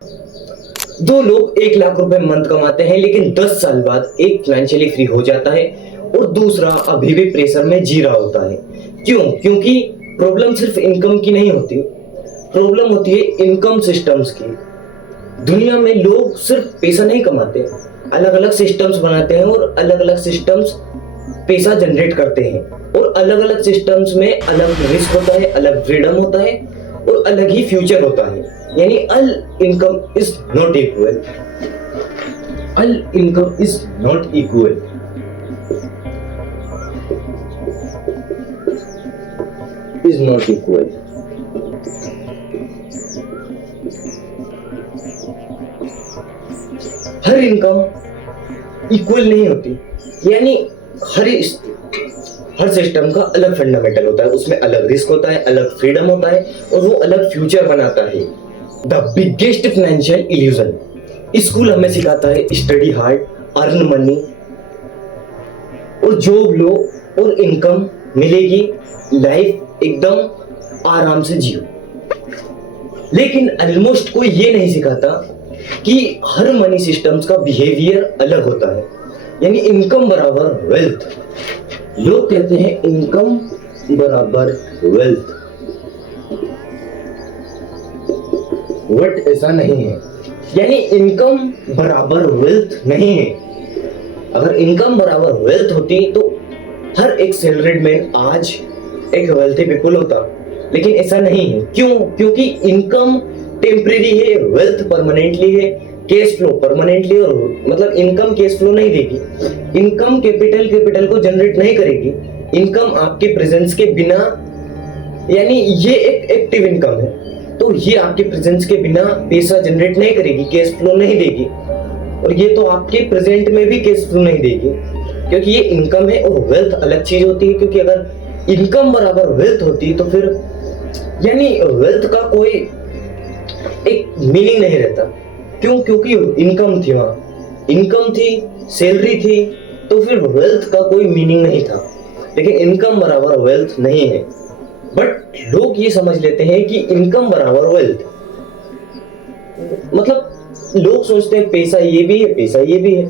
दो लोग 1 लाख रुपए मंथ कमाते हैं लेकिन 10 साल बाद एक फाइनेंशियली फ्री हो जाता है और दूसरा अभी भी प्रेशर में जी रहा होता है। क्यों? क्योंकि प्रॉब्लम सिर्फ इनकम की नहीं होती, प्रॉब्लम होती है इनकम सिस्टम्स की। दुनिया में लोग सिर्फ पैसा नहीं कमाते, अलग अलग सिस्टम्स बनाते हैं और अलग अलग सिस्टम्स पैसा जनरेट करते हैं और अलग अलग सिस्टम्स में अलग रिस्क होता है, अलग फ्रीडम होता है और अलग ही फ्यूचर होता है। यानी all income is not equal, all income is not equal. Is not equal. हर इनकम इक्वल नहीं होती, यानी हर सिस्टम का अलग फंडामेंटल होता है, उसमें अलग रिस्क होता है, अलग फ्रीडम होता है और वो अलग फ्यूचर बनाता है। The biggest financial illusion. School हमें सिखाता है स्टडी हार्ड, अर्न मनी और जॉब लो और इनकम मिलेगी, लाइफ एकदम आराम से जियो। लेकिन ऑलमोस्ट कोई ये नहीं सिखाता कि हर मनी सिस्टम्स का बिहेवियर अलग होता है। यानी इनकम बराबर वेल्थ। लोग कहते हैं इनकम बराबर वेल्थ, बट ऐसा नहीं है। यानी इनकम बराबर वेल्थ नहीं है। अगर इनकम बराबर वेल्थ होती तो हर एक सैलरीड मैन आज एक वेल्थी पीपल होता, लेकिन ऐसा नहीं है। क्यों? क्योंकि इनकम टेम्परेरी है, वेल्थ परमानेंटली है, कैश फ्लो परमानेंटली। और मतलब इनकम कैश फ्लो नहीं देगी, इनकम कैपिटल को जनरेट नहीं करेगी। इनकम आपके प्रेजेंस के बिना, यानी ये एक एक्टिव इनकम है, तो ये आपके प्रेजेंस के बिना पैसा जनरेट नहीं करेगी, कैश फ्लो नहीं देगी। और ये तो आपके प्रेजेंट में भी कैश फ्लो नहीं देगी, क्योंकि ये इनकम है और वेल्थ अलग चीज होती है। क्योंकि अगर इनकम बराबर वेल्थ होती तो फिर यानी वेल्थ का कोई एक मीनिंग नहीं रहता। क्यों? क्योंकि इनकम थी, वहां इनकम थी, सैलरी थी, तो फिर वेल्थ का कोई मीनिंग नहीं था। लेकिन इनकम बराबर वेल्थ नहीं है। बट लोग ये समझ लेते हैं कि इनकम बराबर वेल्थ, मतलब लोग सोचते हैं पैसा ये भी है, पैसा ये भी है,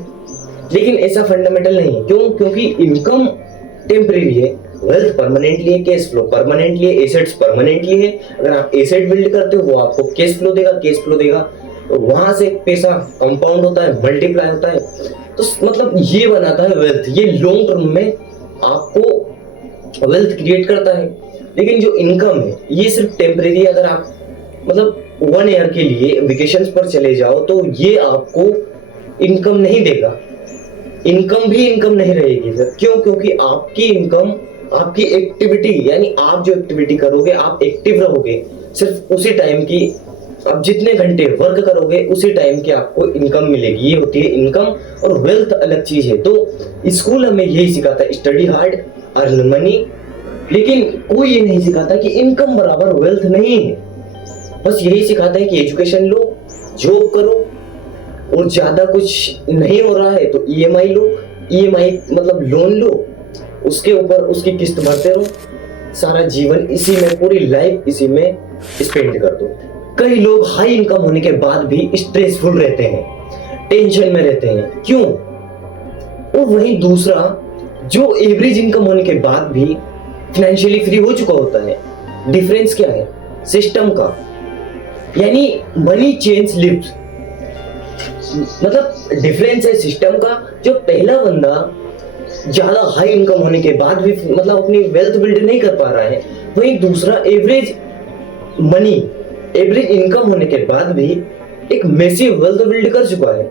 लेकिन ऐसा फंडामेंटल नहीं है। क्यों? क्योंकि इनकम टेम्परेरी है, वेल्थ परमानेंटली है, कैश फ्लो परमानेंटली है, एसेट्स परमानेंटली है। अगर आप एसेट बिल्ड करते हो वो आपको कैश फ्लो देगा, कैश फ्लो देगा, वहां से पैसा कंपाउंड होता है, मल्टीप्लाई होता है। तो मतलब ये बनाता है वेल्थ, ये लॉन्ग टर्म में आपको वेल्थ क्रिएट करता है। लेकिन जो इनकम है ये सिर्फ टेम्परेरी। अगर आप मतलब 1 ईयर के लिए वेकेशंस पर चले जाओ तो ये आपको इनकम नहीं देगा, इनकम भी इनकम नहीं रहेगी सर। क्यों? क्योंकि आपकी इनकम आपकी एक्टिविटी, यानी आप जो एक्टिविटी करोगे, आप एक्टिव रहोगे सिर्फ उसी टाइम की, आप जितने घंटे वर्क करोगे उसी टाइम की आपको इनकम मिलेगी। ये होती है इनकम, और वेल्थ अलग चीज है। तो स्कूल हमें यही सिखाता है, स्टडी हार्ड, अर्न मनी। लेकिन कोई ये नहीं सिखाता कि इनकम बराबर वेल्थ नहीं है। बस यही सिखाता है कि एजुकेशन लो, जॉब करो, और ज्यादा कुछ नहीं हो रहा है तो ईएमआई लो, ईएमआई मतलब लोन लो, उसके ऊपर उसकी किस्त भरते रहो, सारा जीवन इसी में, पूरी लाइफ इसी में स्पेंड कर दो। कई लोग हाई इनकम होने के बाद भी स्ट्रेसफुल रहते हैं, टेंशन में रहते हैं। क्यों? और वहीं दूसरा जो एवरेज इनकम होने के बाद भी फाइनेंशियली फ्री हो चुका होता है। डिफरेंस क्या है? सिस्टम का, यानी मनी चेंज लिव्स, मतलब डिफरेंस है सिस्टम का। जो पहला बंदा ज्यादा हाई इनकम होने के बाद भी मतलब अपनी वेल्थ बिल्ड नहीं कर पा रहा है, वहीं दूसरा एवरेज मनी, एवरेज इनकम होने के बाद भी एक मैसिव वेल्थ बिल्ड कर चुका है।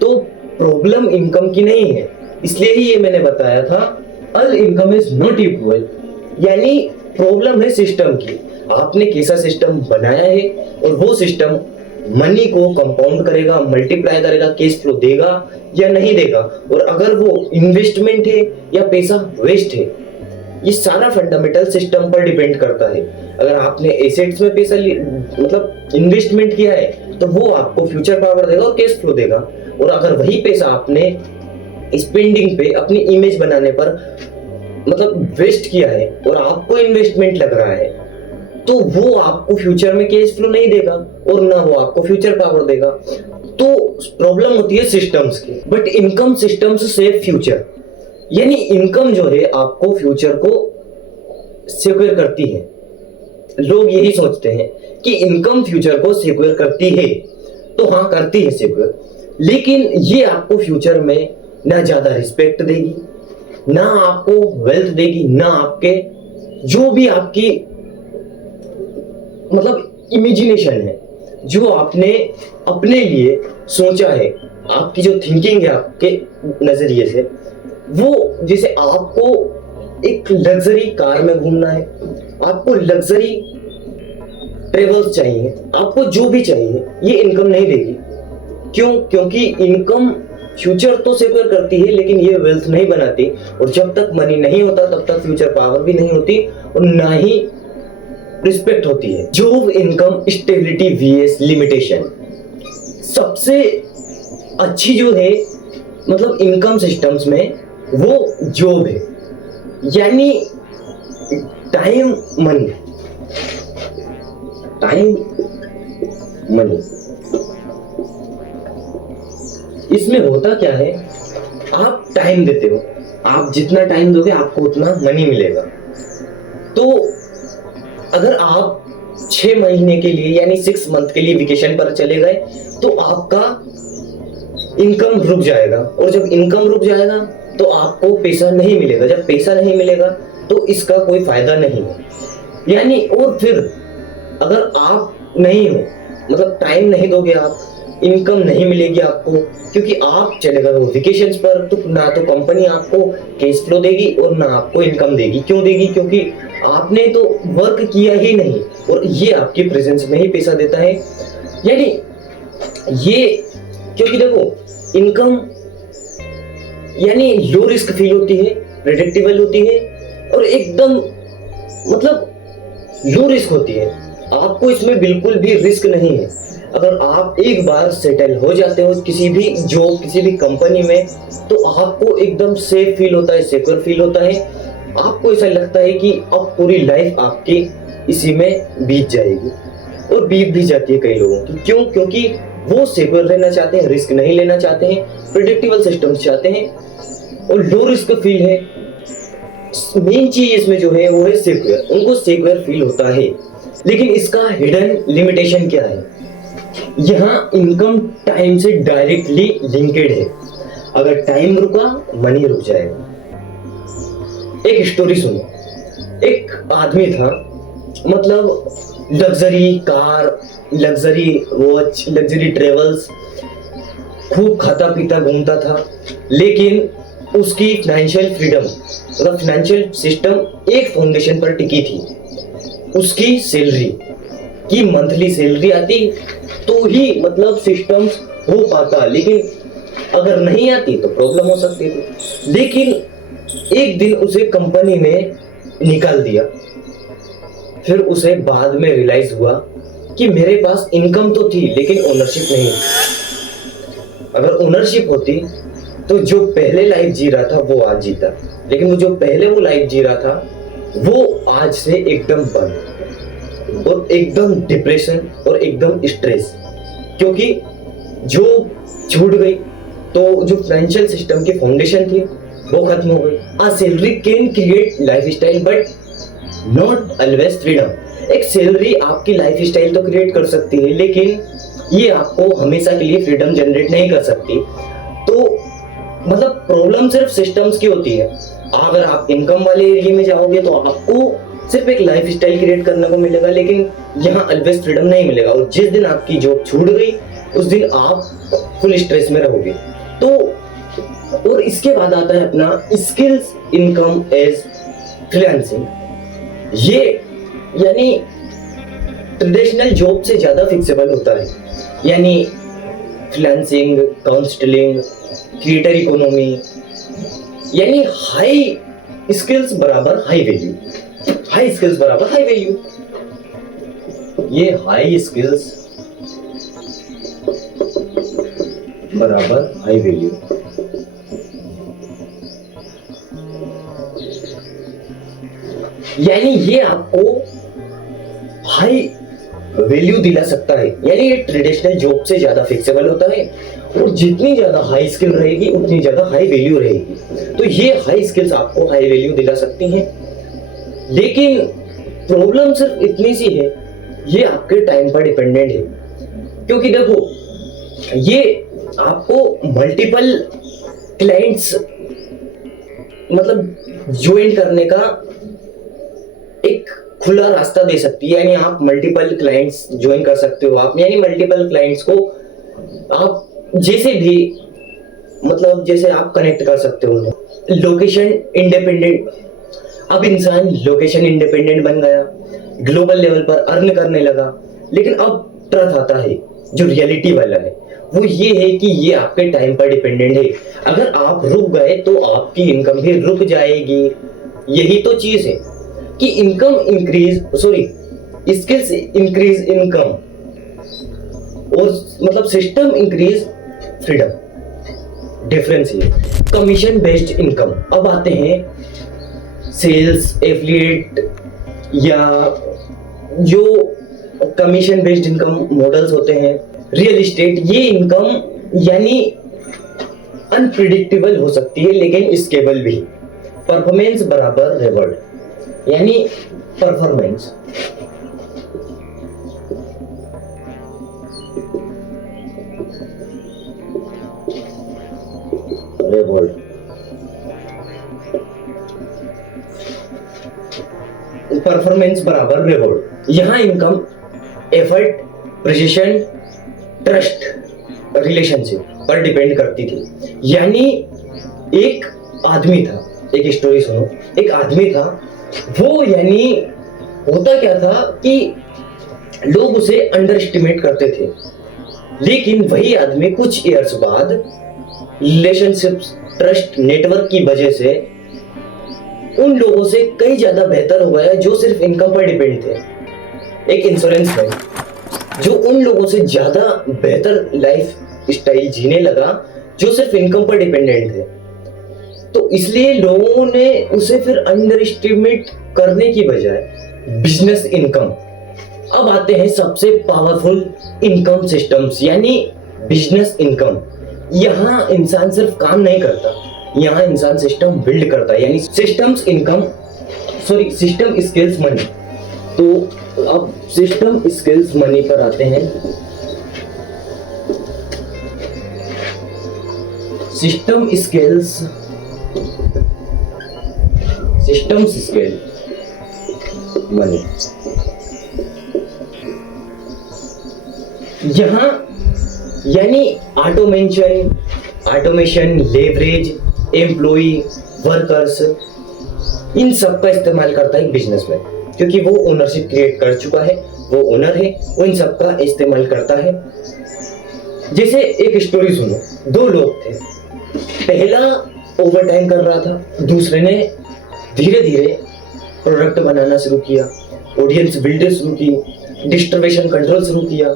तो प्रॉब्लम इनकम की नहीं है, इसलिए ही ये मैंने बताया था अल इनकम इज नॉट इक्वल, यानी प्रॉब्लम है सिस्टम की। आपने कैसा सिस्टम बनाया है और वो सिस्टम मनी को कंपाउंड करेगा, मल्टीप्लाई करेगा, कैश फ्लो देगा या नहीं देगा। और अगर वो इन्वेस्टमेंट है या पैसा वेस्ट है, ये सारा फंडामेंटल सिस्टम पर डिपेंड करता है। अगर आपने एसेट्स में पैसा मतलब इन्वेस्टमेंट किया है तो वो आपको फ्यूचर पावर देगा और कैश फ्लो देगा। और अगर वही पैसा आपने स्पेंडिंग पे, अपनी इमेज बनाने पर मतलब वेस्ट किया है और आपको इन्वेस्टमेंट लग रहा है, तो वो आपको फ्यूचर में कैश फ्लो नहीं देगा और ना वो आपको फ्यूचर पावर देगा। तो प्रॉब्लम होती है सिस्टम्स की, but income systems save future. यानी इनकम जो है आपको फ्यूचर को सिक्योर करती है। लोग यही सोचते हैं कि इनकम फ्यूचर को सिक्योर करती है, तो हाँ करती है सिक्योर, लेकिन ये आपको फ्यूचर में ना ज्यादा रिस्पेक्ट देगी, ना आपको वेल्थ देगी, ना आपके जो भी आपकी मतलब इमेजिनेशन है, जो आपने अपने लिए सोचा है, आपकी जो थिंकिंग है आपके नजरिए से, वो जैसे आपको एक लग्जरी कार में घूमना है, आपको लग्जरी ट्रेवल्स चाहिए, आपको जो भी चाहिए, ये इनकम नहीं देगी। क्यों? क्योंकि इनकम फ्यूचर तो सिक्योर करती है लेकिन ये वेल्थ नहीं बनाती, और जब तक मनी नहीं होता तब तक फ्यूचर पावर भी नहीं होती और ना ही रिस्पेक्ट होती है। Job income stability VS limitation. सबसे अच्छी जो है मतलब इनकम सिस्टम्स में वो जॉब है, यानी टाइम मनी, टाइम मनी। इसमें होता क्या है, आप टाइम देते हो, आप जितना टाइम दोगे आपको उतना मनी मिलेगा। तो अगर आप 6 महीने के लिए यानी 6 मंथ के लिए वेकेशन पर चले गए तो आपका इनकम रुक जाएगा, और जब इनकम रुक जाएगा तो आपको पैसा नहीं मिलेगा। जब पैसा नहीं मिलेगा तो इसका कोई फायदा नहीं है। यानी और फिर अगर आप नहीं हो मतलब टाइम नहीं दोगे आप, इनकम नहीं मिलेगी आपको, क्योंकि आप चले गए हो वेकेशंस पर, तो ना तो कंपनी आपको कैश फ्लो देगी और ना आपको इनकम देगी। क्यों देगी? क्योंकि आपने तो वर्क किया ही नहीं और ये आपके प्रेजेंस में ही पैसा देता है। यानी ये क्योंकि देखो इनकम यानी लो रिस्क फील होती है, प्रेडिक्टेबल होती है और एकदम मतलब लो रिस्क होती है। आपको इसमें बिल्कुल भी रिस्क नहीं है। अगर आप एक बार सेटल हो जाते हो किसी भी जॉब किसी भी कंपनी में तो आपको एकदम सेफ फील होता है, सिक्योर फील होता है। आपको ऐसा लगता है कि अब पूरी लाइफ आपकी इसी में बीत जाएगी, और बीत भी जाती है कई लोगों की। क्यों? क्योंकि वो सिक्योर रहना चाहते हैं, रिस्क नहीं लेना चाहते हैं, प्रेडिक्टेबल सिस्टम चाहते हैं और लो रिस्क फील है। मेन चीज इसमें जो है वो है सिक्योर, उनको सिक्योर फील होता है। लेकिन इसका हिडन लिमिटेशन क्या है? यहाँ इनकम टाइम से डायरेक्टली लिंकेड है। अगर टाइम रुका मनी रुक जाएगा। एक स्टोरी सुनो। एक आदमी था, मतलब luxury car, luxury watch, luxury travels, खूब खाता पीता घूमता था, लेकिन उसकी फाइनेंशियल फ्रीडम मतलब फाइनेंशियल सिस्टम एक फाउंडेशन पर टिकी थी। उसकी सैलरी की मंथली सैलरी आती तो ही मतलब सिस्टम्स हो पाता, लेकिन अगर नहीं आती तो प्रॉब्लम हो सकती थी। लेकिन एक दिन उसे कंपनी ने निकाल दिया। फिर उसे बाद में रियलाइज हुआ कि मेरे पास इनकम तो थी लेकिन ओनरशिप नहीं। अगर ओनरशिप होती तो जो पहले लाइफ जी रहा था वो आज जीता, लेकिन वो जो पहले वो लाइफ जी रहा था वो आज से एकदम बंद और एकदम डिप्रेशन और एकदम स्ट्रेस, क्योंकि जो छूट गई तो जो फाइनेंशियल सिस्टम की फाउंडेशन थी वो खत्म हो गई। A salary can create lifestyle but not always freedom. एक सैलरी आपकी लाइफ स्टाइल तो क्रिएट कर सकती है लेकिन ये आपको हमेशा के लिए फ्रीडम जनरेट नहीं कर सकती। तो मतलब प्रॉब्लम सिर्फ सिस्टम्स की होती है। अगर आप इनकम वाले एरिया में जाओगे तो आपको सिर्फ एक लाइफ स्टाइल क्रिएट करने को मिलेगा, लेकिन यहाँ ऑलवेज फ्रीडम नहीं मिलेगा। और जिस दिन आपकी जॉब छूट गई उस दिन आप फुल स्ट्रेस में रहोगे। तो और इसके बाद आता है अपना स्किल्स इनकम एज फ्रीलांसिंग। ये यानी ट्रेडिशनल जॉब से ज्यादा फिक्सेबल होता है, यानी फ्रीलांसिंग, काउंसलिंग, क्रिएटर इकोनॉमी, यानी हाई स्किल्स बराबर हाई वैल्यू, हाई स्किल्स बराबर हाई वैल्यू। ये हाई स्किल्स बराबर हाई वैल्यू। यानी ये आपको हाई वैल्यू दिला सकता है, यानी ये ट्रेडिशनल जॉब से ज्यादा फिक्सेबल होता है और जितनी ज्यादा हाई स्किल रहेगी उतनी ज्यादा हाई वैल्यू रहेगी। तो ये हाई स्किल्स आपको हाई वैल्यू दिला सकती हैं, लेकिन प्रॉब्लम सिर्फ इतनी सी है, ये आपके टाइम पर डिपेंडेंट है। क्योंकि देखो ये आपको मल्टीपल क्लाइंट्स मतलब ज्वाइन करने का एक खुला रास्ता दे सकती है, यानी आप मल्टीपल क्लाइंट्स ज्वाइन कर सकते हो आप, यानी मल्टीपल क्लाइंट्स को आप जैसे भी मतलब जैसे आप कनेक्ट कर सकते हो उन्हें। लोकेशन इंडिपेंडेंट, अब इंसान लोकेशन इंडिपेंडेंट बन गया, ग्लोबल लेवल पर अर्न करने लगा। लेकिन अब ट्रथ आता है जो रियलिटी वाला है, वो ये है कि ये आपके टाइम पर डिपेंडेंट है। अगर आप रुक गए तो आपकी इनकम भी रुक जाएगी। यही तो चीज है कि income increase, sorry skills increase income और मतलब सिस्टम इंक्रीज फ्रीडम, डिफरेंस ये। कमीशन बेस्ड इनकम, अब आते हैं सेल्स, एफिलिएट या जो कमीशन बेस्ड इनकम मॉडल्स होते हैं, रियल एस्टेट। ये इनकम यानी अनप्रिडिक्टेबल हो सकती है लेकिन स्केबल भी। परफॉर्मेंस बराबर रिवॉर्ड, यानी परफॉर्मेंस रिवॉर्ड, परफॉर्मेंस बराबर रिवॉर्ड। यहां income effort, precision, trust, relationship पर डिपेंड करती थी। यानी एक आदमी था, एक स्टोरी सुनो, एक आदमी था वो, यानी होता क्या था कि लोग उसे अंडर एस्टिमेट करते थे, लेकिन वही आदमी कुछ ईयर्स बाद रिलेशनशिप्स, ट्रस्ट, नेटवर्क की वजह से उन लोगों से कई ज्यादा बेहतर हो गया जो सिर्फ इनकम पर डिपेंड थे। एक इंश्योरेंस मैन जो उन लोगों से ज्यादा बेहतर लाइफ स्टाइल जीने लगा जो सिर्फ इनकम पर डिपेंडेंट थे। तो इसलिए लोगों ने उसे फिर अंडर एस्टिमेट करने की बजाय बिजनेस इनकम। अब आते हैं सबसे पावरफुल इनकम सिस्टम्स, यानी बिजनेस इनकम। यहाँ इंसान सिर्फ काम नहीं करता, यहाँ इंसान सिस्टम बिल्ड करता है, यानी systems income, sorry system skills money. तो अब सिस्टम स्किल्स मनी पर आते हैं। System skills, systems skill money. यहां यानी ऑटोमेशन, लेवरेज, एम्प्लॉई, वर्कर्स, इन सब का इस्तेमाल करता है बिजनेसमैन, क्योंकि वो ओनरशिप क्रिएट कर चुका है, वो ओनर है, वो इन सब का इस्तेमाल करता है। जैसे एक स्टोरी सुनो, दो लोग थे, पहला ओवर टाइम कर रहा था, दूसरे ने धीरे धीरे प्रोडक्ट बनाना शुरू किया, ऑडियंस बिल्ड शुरू की, डिस्ट्रीब्यूशन कंट्रोल शुरू किया,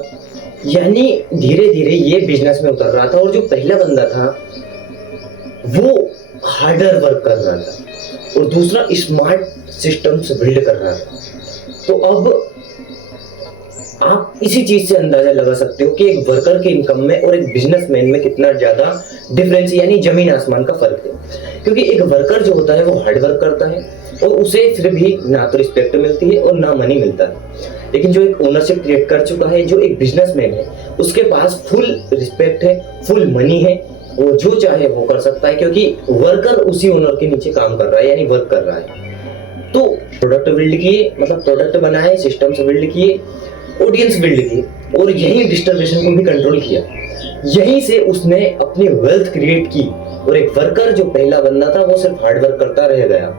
यानी धीरे धीरे ये बिजनेस में उतर रहा था। और जो पहला बंदा था वो हार्डर वर्क कर रहा था और दूसरा स्मार्ट सिस्टम्स बिल्ड कर रहा था। तो अब आप इसी चीज से अंदाजा लगा सकते हो कि एक वर्कर के इनकम में और एक बिजनेसमैन में कितना ज्यादा डिफरेंस, यानी जमीन आसमान का फर्क है। क्योंकि एक वर्कर जो होता है वो हार्ड वर्क करता है और उसे फिर भी ना तो रिस्पेक्ट मिलती है और ना मनी मिलता है। लेकिन जो एक ओनरशिप क्रिएट कर चुका है, जो एक बिजनेसमैन है, उसके पास फुल रिस्पेक्ट है, फुल मनी है, वो जो चाहे वो कर सकता है, क्योंकि वर्कर उसी ओनर के नीचे काम कर रहा है, यानी वर्क कर रहा है। तो प्रोडक्ट बिल्ड किए, मतलब प्रोडक्ट बनाए, सिस्टम्स बिल्ड किए, ऑडियंस बिल्ड की, और यही डिस्ट्रीब्यूशन को भी कंट्रोल किया। यहीं से उसने अपनी वेल्थ क्रिएट की। और एक वर्कर जो पहला बंदा था वो सिर्फ हार्ड वर्क करता रह गया।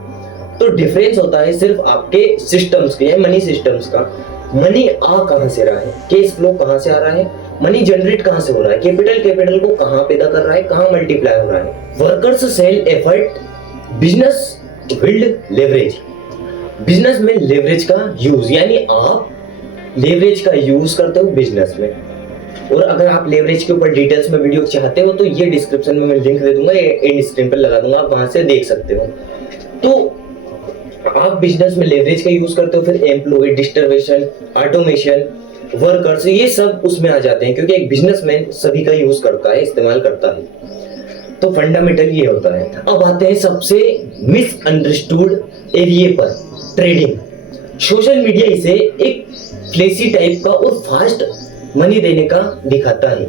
तो डिफरेंस होता है सिर्फ आपके सिस्टम्स के, मनी सिस्टम्स का। मनी आ कहां से रहा है, कैश फ्लो कहां से आ रहा है, मनी जनरेट कहां से हो रहा है, कैपिटल को कहां पैदा कर रहा है, कहां मल्टीप्लाई हो रहा है। Workers sell effort, business build leverage. Business में लेवरेज का यूज, यानी आप लेवरेज का यूज करते हो बिजनेस में। और अगर आप लेवरेज के ऊपर डिटेल्स में वीडियो चाहते हो तो ये डिस्क्रिप्शन में मैं लिंक दे दूंगा, एंड स्क्रीन पर लगा दूंगा, आप वहां से देख सकते हो। तो आप बिजनेस में लेवरेज का यूज करते हो, फिर एम्प्लॉय, डिस्ट्रीब्यूशन, ऑटोमेशन, वर्कर्स, ये सब उसमें आ जाते हैं, क्योंकि एक बिजनेसमैन सभी का यूज करता है, इस्तेमाल करता है। तो फंडामेंटल ये होता है। अब आते हैं सबसे मिसअंडरस्टूड एरिया पर, ट्रेडिंग। सोशल मीडिया इसे एक फ्लेसी टाइप का और फास्ट मनी देने का दिखाता है,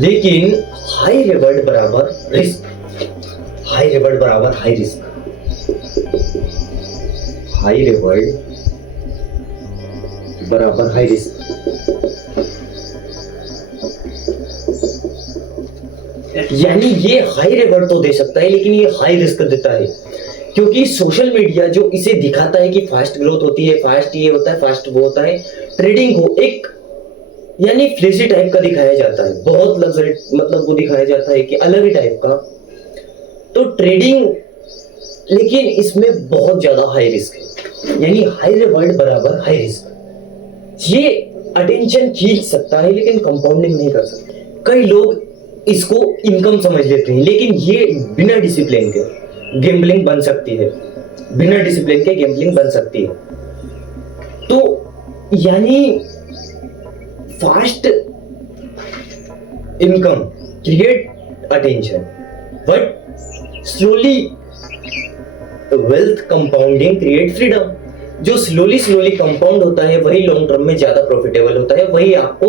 लेकिन हाई रिवॉर्ड बराबर रिस्क, हाई रिवॉर्ड बराबर हाई रिस्क, हाई रिवॉर्ड बराबर हाई रिस्क। यानी ये हाई रिवॉर्ड तो दे सकता है, लेकिन ये हाई रिस्क देता है, क्योंकि सोशल मीडिया जो इसे दिखाता है कि फास्ट ग्रोथ होती है, फास्ट ये होता है, फास्ट वो होता है, ट्रेडिंग को एक यानी फ्लेसी टाइप का दिखाया जाता है, बहुत लग्जरी, मतलब वो दिखाया जाता है कि अलग ही टाइप का। तो ट्रेडिंग, लेकिन इसमें बहुत ज्यादा हाई रिस्क है, यानी हाई रिवॉर्ड बराबर हाई रिस्क। ये अटेंशन खींच सकता है, लेकिन कंपाउंडिंग नहीं कर सकता। कई लोग इसको इनकम समझ लेते हैं, लेकिन ये बिना डिसिप्लिन के गैम्बलिंग बन सकती है, बिना डिसिप्लिन के गैम्बलिंग बन सकती है। तो यानी fast income create attention, but slowly wealth compounding create freedom. जो स्लोली स्लोली कंपाउंड होता है वही लॉन्ग टर्म में ज्यादा प्रॉफिटेबल होता है, वही आपको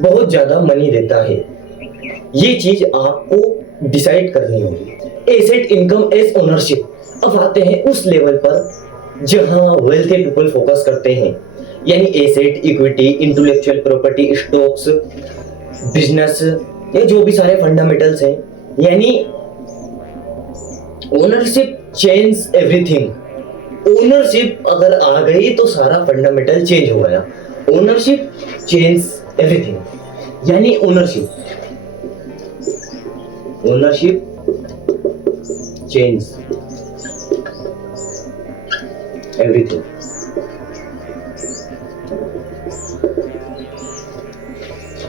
बहुत ज्यादा मनी देता है। ये चीज आपको डिसाइड करनी होगी। Asset income as ownership. अब आते हैं उस लेवल पर जहां वेल्थी पीपल फोकस करते हैं, यानी asset, equity, intellectual property, stocks, business, ये जो भी सारे फंडामेंटल्स हैं, यानी ओनरशिप चेंज एवरीथिंग। ओनरशिप अगर आ गई तो सारा फंडामेंटल चेंज हो गया। ओनरशिप चेंज एवरीथिंग, यानी ownership change everything.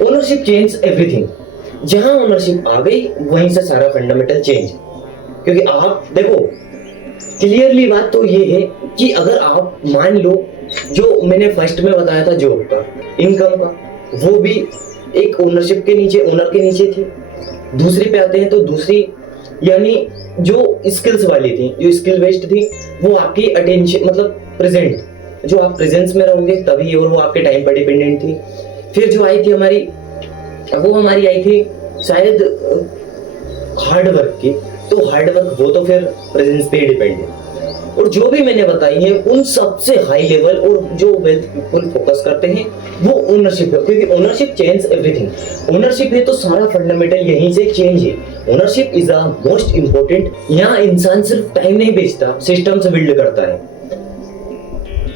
Ownership change everything, जहां ओनरशिप आ गई वहीं से सारा फंडामेंटल चेंज। क्योंकि आप देखो, क्लियरली बात तो ये है कि अगर आप मान लो, जो मैंने फर्स्ट में बताया था जॉब का, इनकम का, वो भी एक ओनरशिप के नीचे, ओनर के नीचे थी। दूसरी पे आते हैं तो दूसरी, यानी जो स्किल्स वाली थी, जो स्किल बेस्ड थी, वो आपकी अटेंशन, मतलब प्रेजेंट, जो आप प्रेजेंस में रहोगे तभी, और वो आपके टाइम पर डिपेंडेंट थी। फिर जो आई थी हमारी, वो हमारी आई थी शायद हार्ड वर्क की, तो हार्ड वर्क वो तो फिर प्रेजेंस पे डिपेंड है। और जो भी मैंने बताई है उन सबसे हाई लेवल और जो वेल्थ पीपल फोकस करते हैं वो ओनरशिप है, क्योंकि ओनरशिप चेंज एवरीथिंग। ओनरशिप है तो सारा फंडामेंटल यहीं से चेंज है। Ownership is the most important. यहाँ इंसान सिर्फ टाइम नहीं बेचता, सिस्टम से बिल्ड करता है।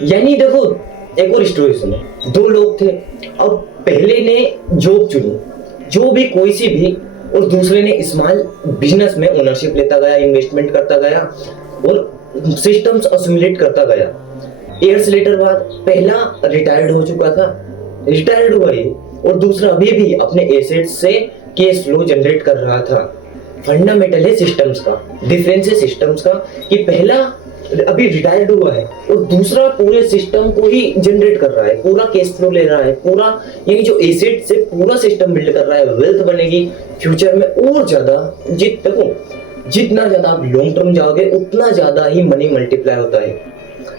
यानी देखो, एक और स्टोरी सुनो। दो लोग थे, अब पहले ने जॉब चुनी, जो भी कोई सी भी, और दूसरे ने स्मॉल बिजनेस में ओनरशिप लेता गया, इन्वेस्टमेंट करता गया और सिस्टम्स असिमुलेट करता गया। ईयर्स लेटर बाद पहला रिटायर्ड हो चुका था, रिटायर्ड हुआ ही, और दूसरा अभी भी अपने एसेट्स से कैश फ्लो जनरेट कर रहा था। फंडामेंटल है सिस्टम्स का, डिफरेंस है सिस्टम्स का, कि पहला अभी रिटायर्ड हुआ है और दूसरा पूरे सिस्टम को ही जनरेट कर रहा है, पूरा कैश फ्लो ले रहा है, पूरा, यानी जो एसेट से पूरा सिस्टम बिल्ड कर रहा है। वेल्थ बनेगी फ्यूचर में और ज्यादा। देखो, जितना ज्यादा आप लॉन्ग टर्म जाओगे उतना ज्यादा ही मनी मल्टीप्लाई होता है।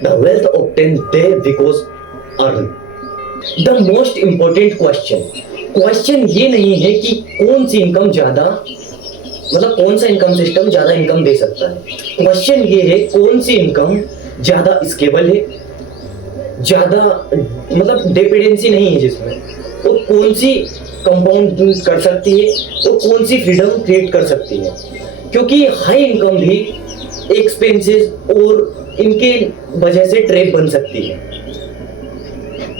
The wealth obtain they because earn. The most important question ये नहीं है कि कौन सी इनकम ज्यादा, मतलब कौन सा इनकम सिस्टम ज्यादा इनकम दे सकता है। क्वेश्चन ये है कौन सी इनकम ज्यादा स्केबल है, ज्यादा मतलब डिपेंडेंसी नहीं है जिसमें, और कौन सी कंपाउंड कर सकती है और कौन सी फ्रीडम क्रिएट कर सकती है। क्योंकि हाई इनकम भी एक्सपेंसेस और इनके वजह से ट्रैप बन सकती है।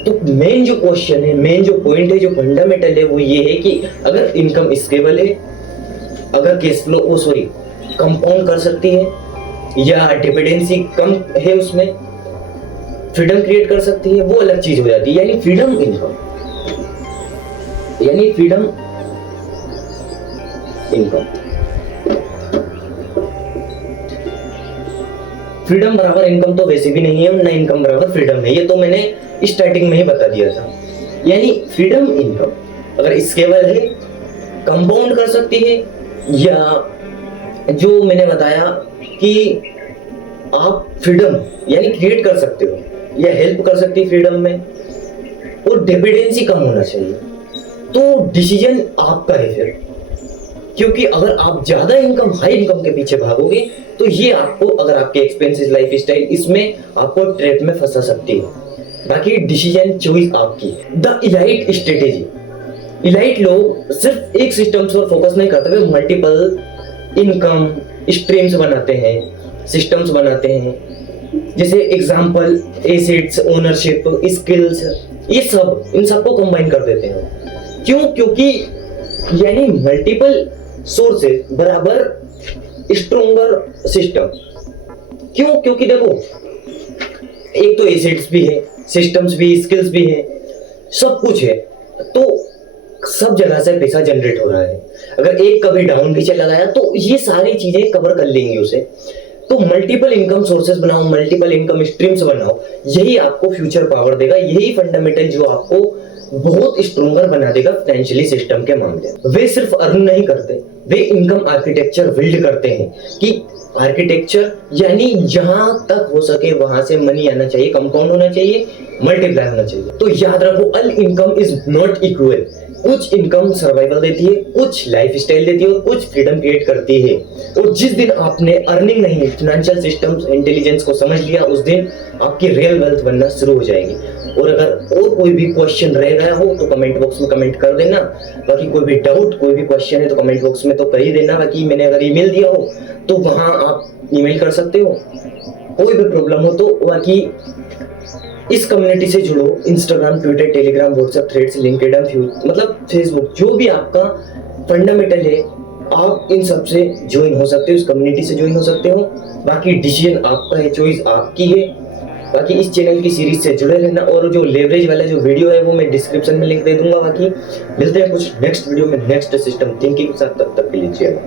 तो मेन जो क्वेश्चन है, मेन जो पॉइंट है, जो फंडामेंटल है, वो ये है कि अगर इनकम स्टेबल है, अगर कैश फ्लो कंपाउंड कर सकती है, या डिपेंडेंसी कम है, उसमें फ्रीडम क्रिएट कर सकती है, वो अलग चीज हो जाती है। यानी फ्रीडम इनकम, यानी फ्रीडम इनकम। फ्रीडम बराबर इनकम तो वैसे भी नहीं है, ना इनकम बराबर फ्रीडम है, ये तो मैंने स्टार्टिंग में ही बता दिया था। यानी फ्रीडम इनकम अगर स्केलेबल है, कंपाउंड कर सकती है, या जो मैंने बताया कि आप फ्रीडम यानी क्रिएट कर सकते हो या हेल्प कर सकती है फ्रीडम में, और डिपेंडेंसी कम होना चाहिए। तो डिसीजन आपका है फिर, क्योंकि अगर आप ज्यादा इनकम, हाई इनकम के पीछे भागोगे तो ये आपको, अगर आपके एक्सपेंसेस, लाइफ स्टाइल, इसमें आपको ट्रैप में फंसा सकती है। बाकी डिसीजन चॉइस आपकी। द इलाइट स्ट्रेटेजी, इलाइट लोग सिर्फ एक सिस्टम पर फोकस नहीं करते, वे मल्टीपल इनकम स्ट्रीम्स बनाते हैं, सिस्टम्स बनाते हैं। जैसे एग्जांपल एसेट्स, ओनरशिप, स्किल्स, ये सब, इन सबको कंबाइन कर देते हैं। क्यों? क्योंकि यानी मल्टीपल सोर्सेस बराबर स्ट्रोंगर सिस्टम। क्यों? क्योंकि देखो, एक तो एसेट्स भी है, सिस्टम्स भी, स्किल्स भी है, सब कुछ है, तो सब जगह से पैसा जनरेट हो रहा है। अगर एक कभी डाउन भी चला गया तो ये सारी चीजें कवर कर लेंगी उसे। तो मल्टीपल इनकम सोर्सेस बनाओ, मल्टीपल इनकम स्ट्रीम्स बनाओ, यही आपको फ्यूचर पावर देगा, यही फंडामेंटल जो आपको बहुत स्ट्रोंगर बना देगा फाइनेंशियली सिस्टम के मामले। वे सिर्फ अर्न नहीं करते, वे इनकम आर्किटेक्चर बिल्ड करते हैं। कि आर्किटेक्चर यानी जहां तक हो सके वहां से मनी आना चाहिए, कंपाउंड होना चाहिए, मल्टीप्लाई होना चाहिए। तो याद रखो, all income is not equal. कुछ इनकम सर्वाइवल देती है, कुछ लाइफ स्टाइल देती है, और कुछ फ्रीडम क्रिएट करती है। और जिस दिन आपने अर्निंग नहीं, फाइनेंशियल सिस्टम्स, इंटेलिजेंस को समझ लिया, उस दिन आपकी रियल वेल्थ बनना शुरू हो जाएगी। और अगर और कोई भी क्वेश्चन रह गया हो तो कमेंट बॉक्स में कमेंट कर देना। बाकी कोई भी डाउट, कोई भी क्वेश्चन है तो कमेंट बॉक्स में तो कर ही देना। बाकी मैंने अगर ईमेल दिया हो तो वहां आप ईमेल कर सकते हो, कोई भी प्रॉब्लम हो तो। बाकी इस कम्युनिटी से जुड़ो, Instagram, Twitter, Telegram, WhatsApp, Threads, LinkedIn, मतलब फेसबुक, जो भी आपका फंडामेंटल है, आप इन सब से ज्वाइन हो सकते हो, इस कम्युनिटी से ज्वाइन हो सकते हो। बाकी डिसीजन आपका है, चॉइस आपकी है। बाकी इस चैनल की सीरीज से जुड़े रहना, और जो लेवरेज वाला जो वीडियो है वो मैं डिस्क्रिप्शन में लिंक दे दूंगा। बाकी मिलते हैं कुछ नेक्स्ट वीडियो में नेक्स्ट सिस्टम थिंकिंग के साथ, तब तक के लिए जय।